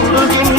looking